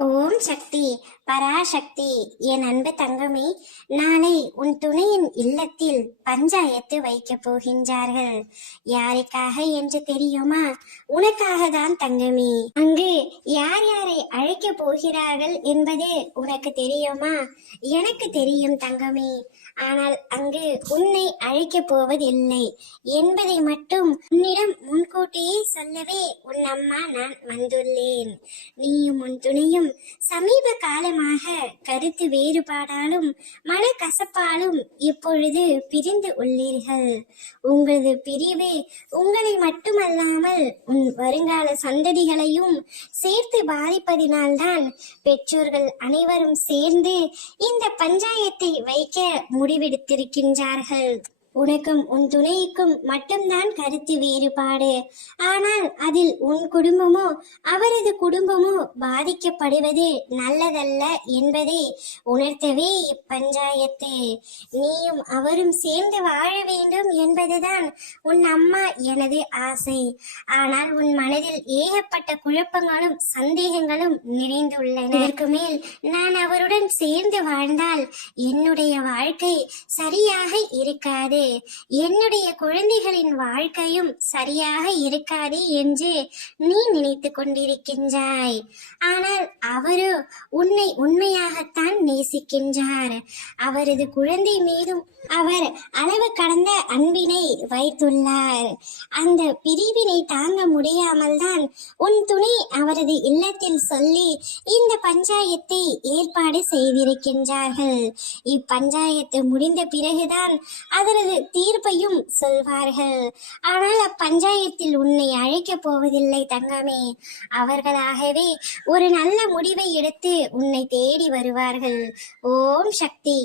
ஓம் சக்தி, பராசக்தி. என் அன்பு தங்கமே, நாளை உன் துணையின் இல்லத்தில் பஞ்சாயத்து வைக்கப் போகின்றார்கள். யாருக்காக என்று தெரியுமா? உனக்காக தான் தங்கமே. அங்கு யார் யாரை அழைக்கப் போகிறார்கள் என்பது உனக்கு தெரியுமா? எனக்கு தெரியும் தங்கமே. ஆனால் அங்கு உன்னை அழைக்கப் போவதில்லை என்பதை மட்டும் உன்னிடம் முன்கூட்டியே சொல்லவே உன் அம்மா நான் வந்துள்ளேன். நீயும் உன் துணையும் சமீப காலமாக கருத்து வேறுபாடாலும் மனக்கசப்பாலும் இப்பொழுது பிரிந்து உள்ளீர்கள். உங்களது பிரிவு உங்களை மட்டுமல்லாமல் உன் வருங்கால சந்ததிகளையும் சேர்த்து பாதிப்பதினால்தான் பெற்றோர்கள் அனைவரும் சேர்ந்து இந்த பஞ்சாயத்தை வைக்க முடிவெடுத்திருக்கின்றார்கள். உனக்கும் உன் துணைக்கும் மட்டும்தான் கருத்து வேறுபாடு. ஆனால் அதில் உன் குடும்பமோ அவரது குடும்பமோ பாதிக்கப்படுவது நல்லதல்ல என்பதை உணர்த்தவே இப்பஞ்சாயத்து. நீயும் அவரும் சேர்ந்து வாழ வேண்டும் என்பதுதான் உன் அம்மா எனது ஆசை. ஆனால் உன் மனதில் ஏகப்பட்ட குழப்பங்களும் சந்தேகங்களும் நிறைந்துள்ளன. இதற்கு மேல் நான் அவருடன் சேர்ந்து வாழ்ந்தால் என்னுடைய வாழ்க்கை சரியாக இருக்காது, என்னுடைய குழந்தைகளின் வாழ்க்கையும் சரியாக இருக்காது என்று நீ நினைத்து கொண்டிருக்கின்றாய். ஆனால் அவரோ உன்னை உண்மையாகத்தான் நேசிக்கின்றார். அவரது குழந்தை மீதும் அவர் அளவு கடந்த அன்பினை வைத்துள்ளார். அந்த பிரிவினை தாங்க முடியாமல் தான் உன் துணை அவரது இல்லத்தில் சொல்லி இந்த பஞ்சாயத்தை ஏற்பாடு செய்திருக்கின்றார்கள். இப்பஞ்சாயத்து முடிந்த பிறகுதான் அவரது தீர்ப்பையும் சொல்வார்கள். ஆனால் அப்பஞ்சாயத்தில் உன்னை அழைக்கப் போவதில்லை தங்கமே. அவர்களாகவே ஒரு நல்ல முடிவை எடுத்து உன்னை தேடி வருவார்கள். ஓம் சக்தி.